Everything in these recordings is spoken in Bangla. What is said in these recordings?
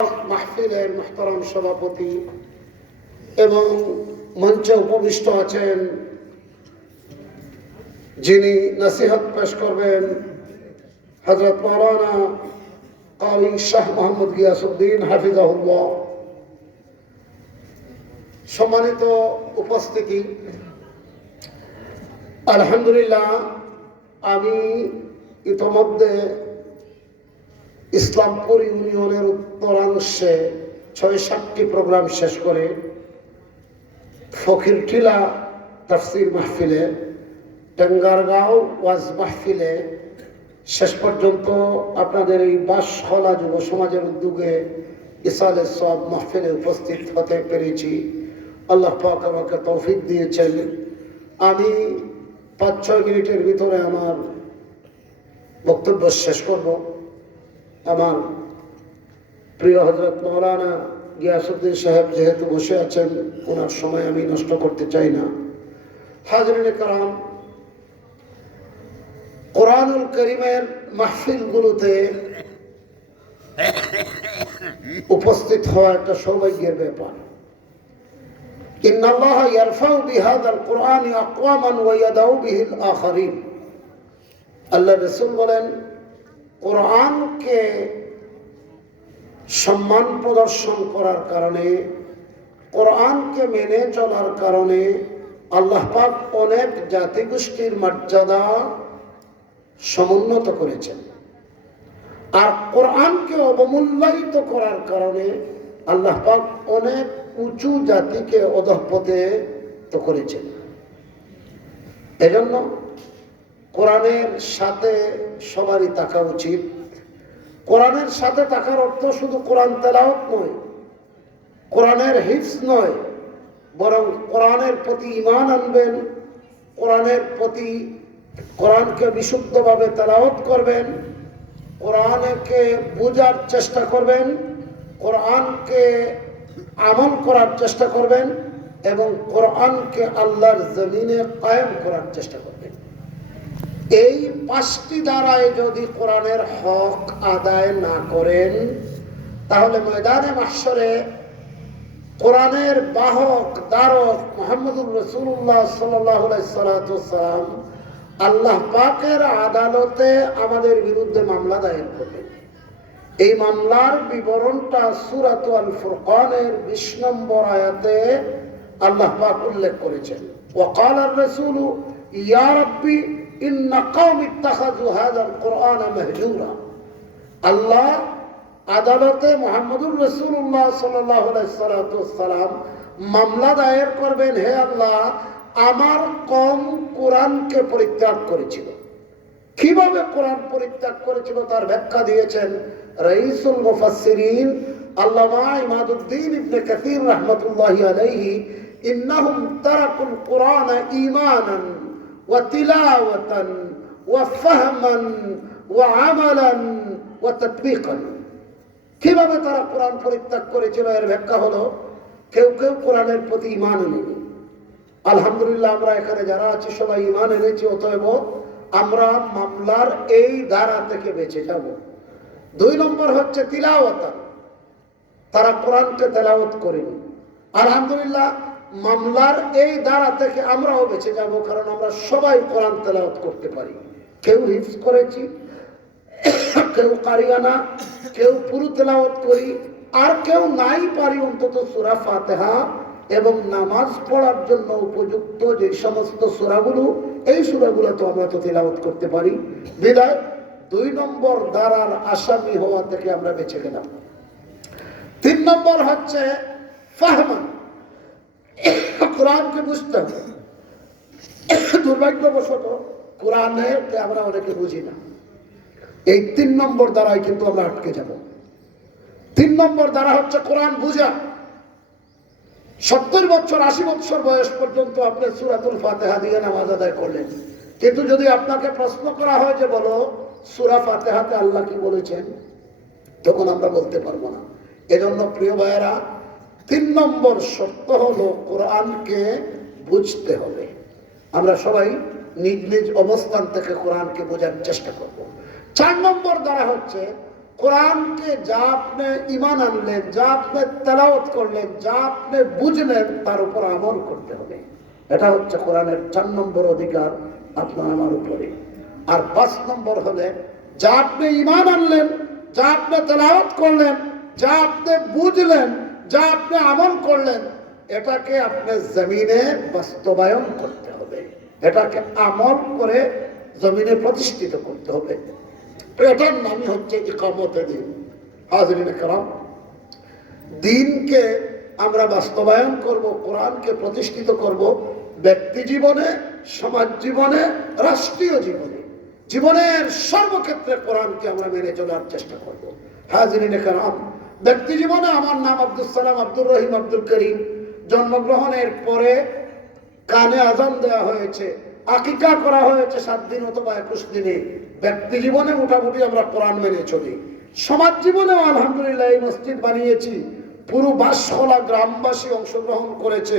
মাহফিলের মুহতারাম সভাপতি এবং মঞ্চে উপবিষ্ট আছেন যিনি নসিহত পেশ করবেন হযরত মাওলানা কারি শাহ মোহাম্মদ গিয়াসউদ্দিন হাফিজাহুল্লাহ। সম্মানিত উপস্থিতি, আলহামদুলিল্লাহ, আমি ইতোমধ্যে ইসলামপুর ইউনিয়নের উত্তরাংশে ৬-৭টি প্রোগ্রাম শেষ করে ফকিরটিলা তাফসির মাহফিলে, টেঙ্গারগাঁও ওয়াজ মাহফিলে, শেষ পর্যন্ত আপনাদের এই বাঁশখলা যুব সমাজের উদ্যোগে ইসালে সওয়াব মাহফিলে উপস্থিত হতে পেরেছি। আল্লাহ পাক আমাকে তৌফিক দিয়েছেন। আমি ৫-৬ মিনিটের ভিতরে আমার বক্তব্য শেষ করব। আমার প্রিয় হযরত মাওলানা গিয়াসউদ্দিন সাহেব যেহেতু বসে আছেন, ওনার সময় আমি নষ্ট করতে চাই না। হাজরিনে কারাম, কোরআনুল কারীমের মাহফিলগুলোতে উপস্থিত হওয়া একটা সৌভাগ্যের ব্যাপার। ইন্নাল্লাহা ইয়ারফাউ বিহাযাল কুরআনি আকওয়ামান ওয়া ইয়াদাউ বিহিল আখারিন। আল্লাহর রাসূল বলেন, কোরআনকে সম্মান প্রদর্শন করার কারণে, কোরআনকে মেনে চলার কারণে আল্লাহ পাক অনেক জাতিগোষ্ঠীর মর্যাদা সমুন্নত করেছেন। আর কোরআনকে অবমূল্যায়িত করার কারণে আল্লাহ পাক অনেক উঁচু জাতিকে অধঃপতিত করেছেন। এজন্য কোরআনের সাথে সবারই থাকা উচিত। কোরআনের সাথে থাকার অর্থ শুধু কোরআন তেলাওয়াত নয়, কোরআনের হিফজ নয়, বরং কোরআনের প্রতি ঈমান আনবেন, কোরআনকে বিশুদ্ধভাবে তেলাওয়াত করবেন, কোরআনকে বোঝার চেষ্টা করবেন, কোরআনকে আমল করার চেষ্টা করবেন এবং কোরআনকে আল্লাহর জমিনে কায়েম করার চেষ্টা করবেন। এই 5টি দ্বারায় যদি কোরআনের হক আদায় না করেন, তাহলে ময়দানে মাহশরে কোরআনের বাহক দ্বারক মুহাম্মদুর রাসূলুল্লাহ সাল্লাল্লাহু আলাইহি সাল্লাম আল্লাহ পাকের আদালতে আমাদের বিরুদ্ধে মামলা দায়ের করবেন। এই মামলার বিবরণটা সূরাত আল ফুরকানের 20 নম্বর আয়াতে আল্লাহ পাক উল্লেখ করেছেন। ওয়াকাল আর রাসূলু ইয়া রাব্বি ইন্না কওমি ইত্তাখাযু হাযাল কুরআন মাহজুরা। আল্লাহ আদালতে মুহাম্মদুর রাসূলুল্লাহ সাল্লাল্লাহু আলাইহি সাল্লাম মামলা দায়ের করবেন, হে আল্লাহ, আমার কওম কোরআনকে পরিত্যাগ করেছিল। কিভাবে কোরআন পরিত্যাগ করেছিল তার ব্যাখ্যা দিয়েছেন রাইসুল মুফাসসিরিন আল্লামা ইমাদউদ্দিন ইবনে কাসির রাহমাতুল্লাহি আলাইহি। ইন্নাহুম তারাকুল কুরআন ঈমানান ওয়া তিলাওয়াতান ওয়া ফাহমান ওয়া আমালান ওয়া তাতবীকান। কিভাবে তারা কোরআন পরিত্যাগ করেছিল এর ব্যাখ্যা হলো, কেউ কেউ কোরআনের প্রতি ঈমান এনেনি। আলহামদুলিল্লাহ, আমরা এখানে যারা আছি সবাই ঈমান এনেছি, অতএব আমরা মামলার এই ধারা থেকে বেঁচে যাব। 2 নম্বর হচ্ছে তিলাওয়াতান, তারা কোরআনকে তেলাওয়াত করেনি। আলহামদুলিল্লাহ, মামলার এই ধারা থেকে আমরাও বেঁচে যাব, কারণ আমরা সবাই কোরআন তেলাওয়াত করতে পারি। কেউ হিফজ করেছি, কেউ কারিয়ানা, কেউ পুরো তেলাওয়াত করি, আর কেউ নাই পারি অন্তত সূরা ফাতিহা এবং নামাজ পড়ার জন্য উপযুক্ত যে সমস্ত সূরাগুলো, এই সূরাগুলো তো আমরা তো তেলাওয়াত করতে পারি। বিদায় 2 নম্বর ধারার আসামি হওয়া থেকে আমরা বেঁচে গেলাম। 3 নম্বর হচ্ছে ফাহমান, কোরআনকে বুঝতে হবে। দুর্ভাগ্যবশত কোরআনকে আমরা অনেকে বুঝি না। এই 3 নম্বর দ্বারাই কিন্তু আমরা আটকে যাব। 3 নম্বর দ্বারা হচ্ছে কোরআন বুঝা। 70 বছর 80 বছর বয়স পর্যন্ত আপনি সূরাতুল ফাতিহা দিয়ে নামাজ আদায় করলেন, কিন্তু যদি আপনাকে প্রশ্ন করা হয় যে বলো সূরা ফাতিহাতে আল্লাহ কি বলেছেন, তখন আমরা বলতে পারবো না। এজন্য প্রিয় ভাইয়েরা, 3 নম্বর শর্ত হলো কোরআনকে বুঝতে হবে। আমরা সবাই নিজ নিজ অবস্থান থেকে কোরআনকে বোঝার চেষ্টা করব। 4 নম্বর দ্বারা হচ্ছে কোরআনকে যা আপনি ঈমান আনলেন, যা আপনি তেলাওয়াত করলেন, যা আপনি বুঝলেন, তার উপর আমল করতে হবে। এটা হচ্ছে কোরআনের 4 নম্বর অধিকার আপনার আমার উপরে। আর 5 নম্বর হলে যা আপনি ঈমান আনলেন, যা আপনি তেলাওয়াত করলেন, যা আপনি বুঝলেন, যা আপনি আমল করলেন, এটাকে আপনি জমিনে বাস্তবায়ন করতে হবে। এটাকে আমল করে জমিনে প্রতিষ্ঠিত করতে হবে। এটার নামই হচ্ছে ইকামতে দিন। হাজরিন کرام, দিনকে আমরা বাস্তবায়ন করব, কোরআনকে প্রতিষ্ঠিত করব ব্যক্তি জীবনে, সমাজ জীবনে, রাষ্ট্রীয় জীবনে, জীবনের সর্বক্ষেত্রে কোরআনকে আমরা মেনে চলার চেষ্টা করব। হাজরিন کرام, ব্যক্তি জীবনে আমার নাম আব্দুল সালাম আব্দুর রহিম আব্দুল করিম। জন্মগ্রহণের পরে কানে আজান দেওয়া হয়েছে, আকিকা করা হয়েছে 7 দিন অথবা 21 দিনে। ব্যক্তি জীবনে মোটামুটি আমরা কোরআন মেনে চলি। সমাজ জীবনেও আলহামদুলিল্লাহ এই মসজিদ বানিয়েছি, পুরো বাঁশখোলা গ্রামবাসী অংশগ্রহণ করেছে।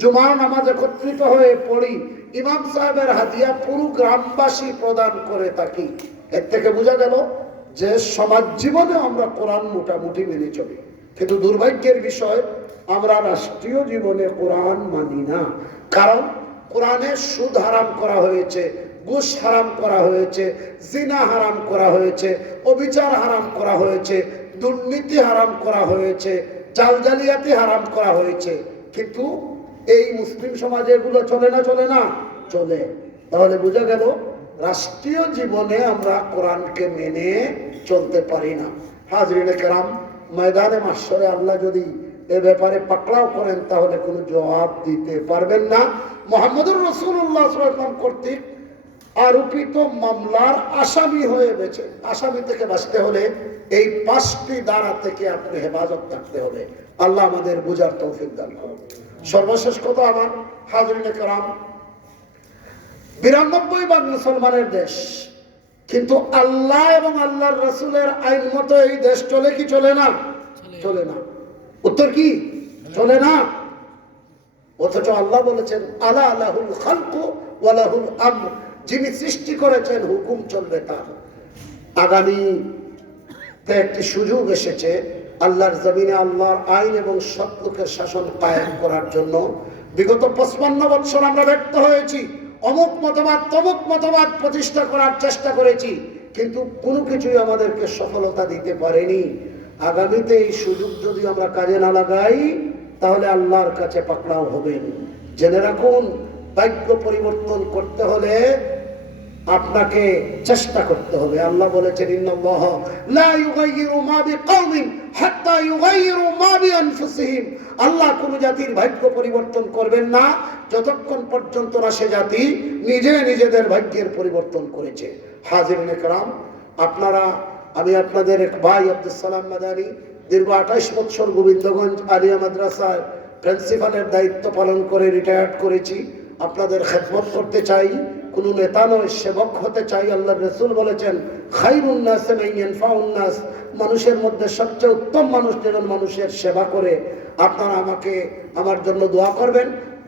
জুমার নামাজ একত্রিত হয়ে পড়ি, ইমাম সাহেবের হাদিয়া পুরো গ্রামবাসী প্রদান করে থাকি। এর থেকে বোঝা গেল যে সমাজ জীবনে আমরা কোরআন মোটামুটি মেনে চলি। কিন্তু দুর্ভাগ্যের বিষয়, আমরা রাষ্ট্রীয় জীবনে কোরআন মানি না। কারণ কোরআনে সুদ হারাম করা হয়েছে, ঘুষ হারাম করা হয়েছে, জিনা হারাম করা হয়েছে, অবিচার হারাম করা হয়েছে, দুর্নীতি হারাম করা হয়েছে, জালজালিয়াতি হারাম করা হয়েছে। কিন্তু এই মুসলিম সমাজে এগুলো চলে না, চলে না, চলে। তাহলে বোঝা গেল রাষ্ট্রীয় জীবনে আমরা কোরআনকে মেনে চলতে পারি না। হাজরিনে কেরাম, ময়দানে মাহশরে আল্লাহ যদি এ ব্যাপারে পাকড়াও করেন তাহলে কোনো জবাব দিতে পারবেন না। মুহাম্মদুর রাসূলুল্লাহ সাল্লাল্লাহু আলাইহি ওয়াসাল্লাম কর্তৃক আরোপিত মামলার আসামি হয়ে বেঁচে, আসামি থেকে বাঁচতে হলে এই 5টি ধারা থেকে আপনি হেফাজত থাকতে হবে। আল্লাহ আমাদের বুঝার তৌফিক দান করুন। সর্বশেষ কথা আমার, হাজরিনে কেরাম, 92 ভাগ মুসলমানের দেশ, কিন্তু আল্লাহ এবং আল্লাহর রাসূলের আইন মতো এই দেশ চলে কি চলে না? চলে না। উত্তর কি? চলে না। অথচ আল্লাহ বলেছেন, আলা লাহুল খালকু ওয়া লাহুল আমর, যিনি সৃষ্টি করেছেন হুকুম চলবে তার। আগামীতে একটি সুযোগ এসেছে আল্লাহর জমিনে আল্লাহর আইন এবং সত্যকে শাসন কায়েম করার জন্য। বিগত 55 বছর আমরা ব্যর্থ হয়েছি, অমুক মতবাদ তমুক মতবাদ প্রতিষ্ঠা করার চেষ্টা করেছি, কিন্তু কোনো কিছুই আমাদেরকে সফলতা দিতে পারেনি। আগামীতে এই সুযোগ যদি আমরা কাজে না লাগাই তাহলে আল্লাহর কাছে পাকড়াও হবেন। জেনে রাখুন, ভাগ্য পরিবর্তন করতে হলে আপনাকে চেষ্টা করতে হবে। আল্লাহ বলেছেন, ইন্নাল্লাহ লা ইউগাইয়িরু মা বিকাওমিন হাত্তা ইউগাইয়িরু মা বিআনফুসিহিম। আল্লাহ কোন জাতির ভাগ্য পরিবর্তন করবেন না যতক্ষণ পর্যন্ত না সে জাতি নিজে নিজেদের ভাগ্যের পরিবর্তন করেছে। হাজিরিনে কেরাম, আপনারা, আমি আপনাদের এক ভাই আব্দুল সালাম মাদানী, দীর্ঘ 28 বছর গোবিন্দগঞ্জ আলিয়া মাদ্রাসার প্রিন্সিপালের দায়িত্ব পালন করে রিটায়ার্ড করেছি। আপনাদের খেদমত করতে চাই, কোন নেতা নয়, সেবক হতে চাই। আল্লাহর রাসূল বলেছেন, খায়রুন নাস মান ইয়ানফাউন নাস, মানুষের মধ্যে সবচেয়ে উত্তম মানুষ যেন মানুষের সেবা করে। আপনারা আমাকে, আমার জন্য দোয়া করবেন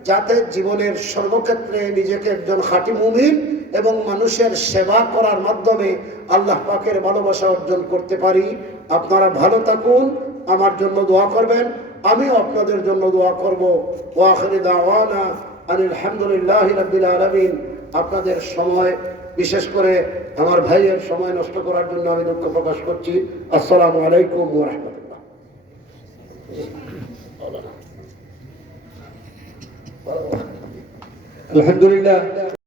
যাতে জীবনের সর্বক্ষেত্রে নিজেকে একজন খাঁটি মুমিন এবং মানুষের সেবা করার মাধ্যমে আল্লাহ পাকের ভালোবাসা অর্জন করতে পারি। আপনারা ভালো থাকুন, আমার জন্য দোয়া করবেন, আমিও আপনাদের জন্য দোয়া করব। ওয়া আখিরু দাওয়ানা আনিল হামদুলিল্লাহি রাব্বিল আলামিন। আপনাদের সময়, বিশেষ করে আমার ভাইয়ের সময় নষ্ট করার জন্য আমি দুঃখ প্রকাশ করছি। আসসালামু আলাইকুম ওয়া রাহমাতুল্লাহ। আলহামদুলিল্লাহ।